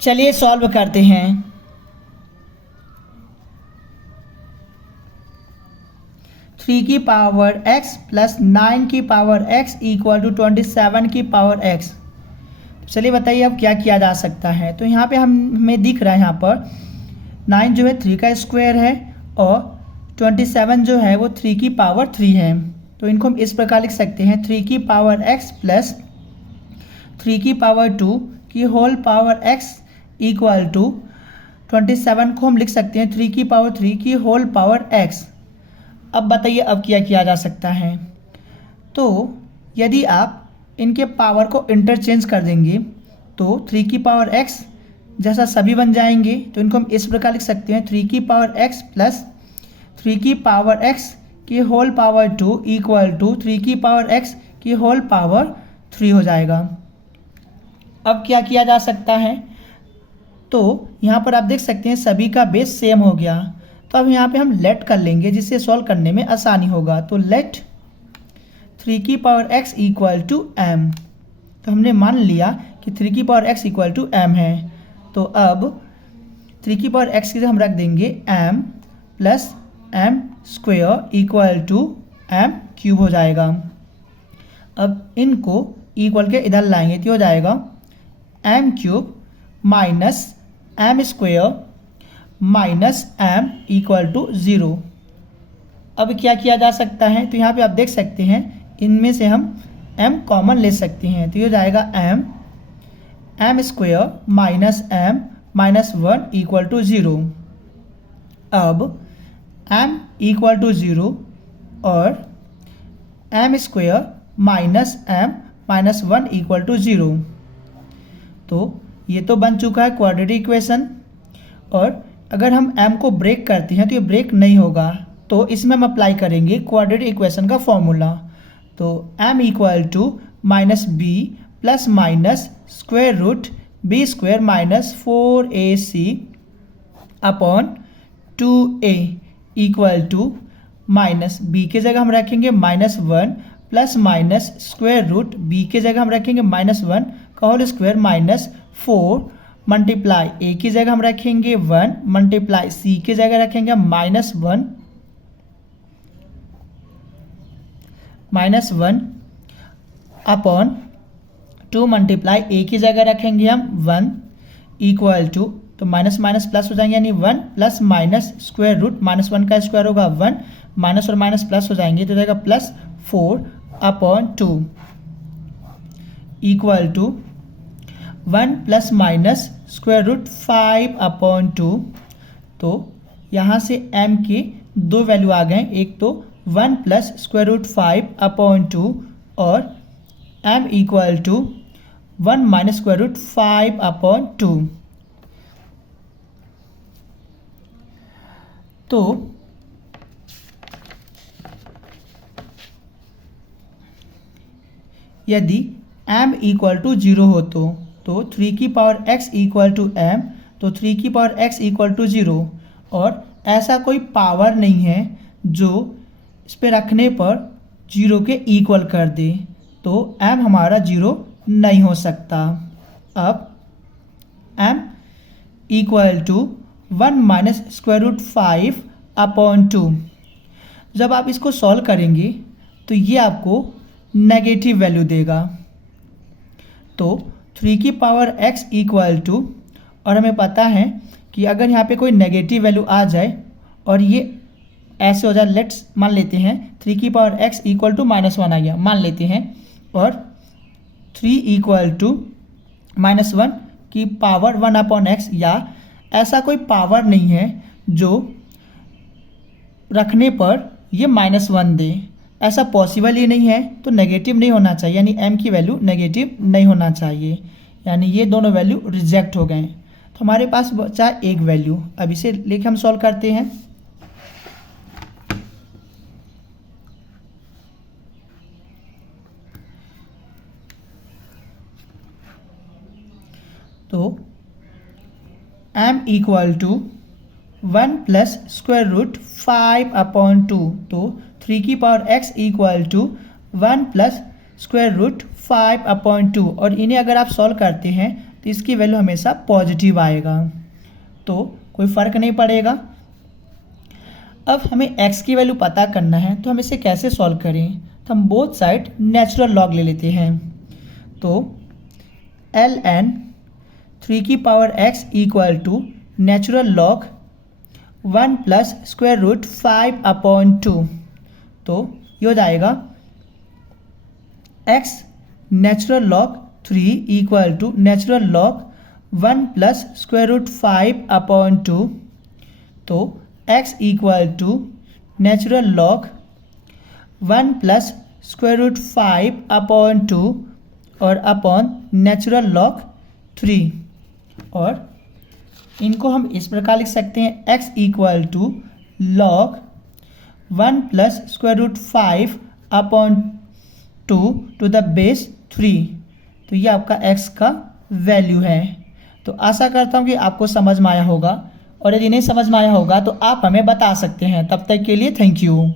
चलिए सॉल्व करते हैं। थ्री की पावर x प्लस 9 की पावर x इक्वल टू 27 की पावर x। चलिए बताइए अब क्या किया जा सकता है। तो यहाँ पे हमें दिख रहा है यहाँ पर 9 जो है 3 का स्क्वायर है और 27 जो है वो 3 की पावर 3 है। तो इनको हम इस प्रकार लिख सकते हैं 3 की पावर x प्लस 3 की पावर 2 की whole power x equal to 27 को हम लिख सकते हैं 3 की पावर 3 की होल पावर x। अब बताइए अब क्या किया जा सकता है। तो यदि आप इनके पावर को इंटरचेंज कर देंगे तो 3 की पावर x जैसा सभी बन जाएंगे। तो इनको हम इस प्रकार लिख सकते हैं 3 की पावर x प्लस 3 की पावर x की होल पावर 2 इक्वल टू 3 की पावर x की होल पावर 3 हो जाएगा। अब क्या किया जा सकता है। तो यहाँ पर आप देख सकते हैं सभी का बेस सेम हो गया। तो अब यहाँ पे हम लेट कर लेंगे जिससे सॉल्व करने में आसानी होगा। तो लेट 3 की power x equal to m। तो हमने मान लिया कि 3 की power x equal to m है। तो अब 3 की पावर x की जगह हम रख देंगे m plus m square equal to m cube हो जाएगा। अब इनको इक्वल के इधर लाएंगे तो हो जाएगा m cube minus m square minus m equal to 0। अब क्या किया जा सकता है। तो यहाँ पे आप देख सकते हैं इनमें से हम m कॉमन ले सकते हैं। तो ये हो जाएगा m square minus m minus 1 equal to 0। अब m इक्वल टू 0 और m square minus m minus 1 equal to 0। तो ये तो बन चुका है क्वाड्रेटिक इक्वेशन। और अगर हम m को ब्रेक करते हैं तो ये ब्रेक नहीं होगा। तो इसमें हम अप्लाई करेंगे क्वाड्रेटिक इक्वेशन का फॉर्मूला। तो m equal to minus B plus minus square root B square minus 4ac upon 2a equal to minus B के जगह हम रखेंगे -1 plus minus square root B के जगह हम रखेंगे -1 का whole square minus 4 multiply A की जगह हम रखेंगे 1 मल्टीप्लाई सी की जगह रखेंगे -1 अपॉन 2 मल्टीप्लाई ए की जगह रखेंगे हम 1 इक्वल टू तो माइनस माइनस प्लस हो जाएंगे यानी 1 प्लस माइनस स्क्वायर रूट -1 का स्क्वायर होगा 1 माइनस और माइनस प्लस हो जाएंगे तो जाएगा plus 4 upon 2 equal to 1 plus minus square root 5 upon 2। तो यहाँ से m के दो वैल्यू आ गए, एक तो 1 प्लस स्क्वायर रूट 5 अपॉन 2 और m equal to 1 minus square root 5 upon 2। तो यदि m इक्वल टू 0 हो तो 3 की power x equal to m, तो 3 की पावर x इक्वल टू 0 और ऐसा कोई पावर नहीं है जो इस पे रखने पर 0 के इक्वल कर दे, तो m हमारा 0 नहीं हो सकता। अब m equal to 1 minus square root 5 upon 2। जब आप इसको सॉल्व करेंगे तो ये आपको नेगेटिव वैल्यू देगा। तो 3 की पावर x इक्वल टू, और हमें पता है कि अगर यहाँ पे कोई नेगेटिव वैल्यू आ जाए और ये ऐसे हो जाए, लेट्स मान लेते हैं 3 की पावर x इक्वल टू -1 आ गया मान लेते हैं, और 3 इक्वल टू -1 की पावर 1 अपॉन x, या ऐसा कोई पावर नहीं है जो रखने पर ये -1 दे, ऐसा पॉसिबल ही नहीं है। तो नेगेटिव नहीं होना चाहिए, यानी m की वैल्यू नेगेटिव नहीं होना चाहिए, यानी ये दोनों वैल्यू रिजेक्ट हो गए। तो हमारे पास बचा एक वैल्यू। अब इसे लेके हम सॉल्व करते हैं। तो m equal to 1 plus square root 5 upon 2। तो 3 की power x equal to 1 plus square root 5 upon 2, और इन्हें अगर आप सॉल्व करते हैं तो इसकी वैल्यू हमेशा पॉजिटिव आएगा, तो कोई फ़र्क नहीं पड़ेगा। अब हमें x की वैल्यू पता करना है, तो हम इसे कैसे सॉल्व करें? तो हम बोथ साइड नेचुरल लॉग ले लेते हैं। तो ln 3 की power x equal to natural log 1 plus square root 5/2। तो ये हो जाएगा x natural log 3 equal to natural log 1 plus square root 5/2। तो x equal to natural log 1 plus square root 5/2 और अपॉन नेचुरल लॉग 3। और इनको हम इस प्रकार लिख सकते हैं x equal to log 1 plus square root 5/2 to the base 3। तो ये आपका x का वैल्यू है। तो आशा करता हूँ कि आपको समझ में आया होगा, और यदि नहीं समझ में आया होगा तो आप हमें बता सकते हैं। तब तक के लिए थैंक यू।